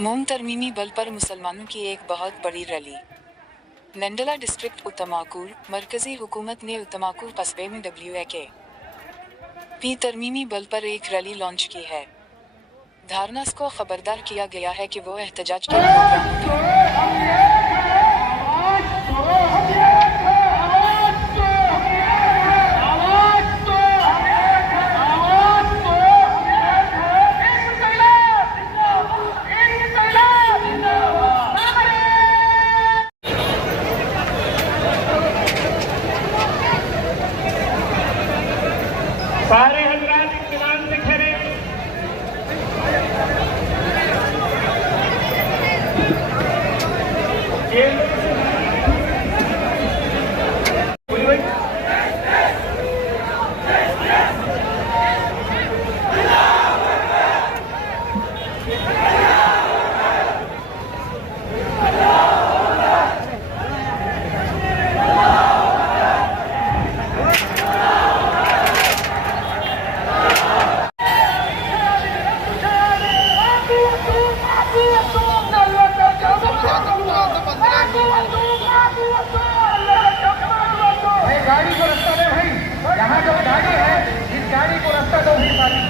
मोम तरमीमी बल पर मुसलमानों की एक बहुत बड़ी रैली। नंडला डिस्ट्रिक्ट उत्तमाकूर मरकजी हुकूमत ने उत्तमाकूर कस्बे में WAKP तरमीमी बल पर एक रैली लॉन्च की है। धारनास को खबरदार किया गया है कि वो एहतजाज के प्रोग्रामों में सारे हजरात इत्मीनान से खड़े। गाड़ी को रास्ता दे भाई, यहाँ जो गाड़ी है इस गाड़ी को रास्ता दो भी साथी।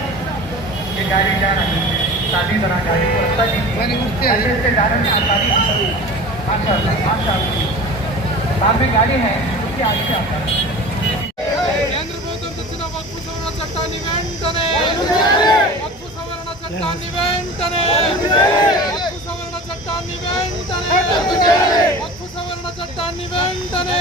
ये गाड़ी जा रही है साथी तरह गाड़ी को रास्ता दीजिए। ऐसे से जा रहे हैं आसानी माशाल्लाह माशाल्लाह। साथ में गाड़ी है उसके आगे से आता है। కేంద్ర ప్రభుత్వం తెచ్చిన వక్ఫ్ సవరణ చట్టాన్ని వెంటనే వక్ఫ్ సవరణ చట్టాన్ని వెంటనే వక్ఫ్ సవరణ చట్టాన్ని వెంటనే వక్ఫ్ సవరణ చట్టాన్ని వెంటనే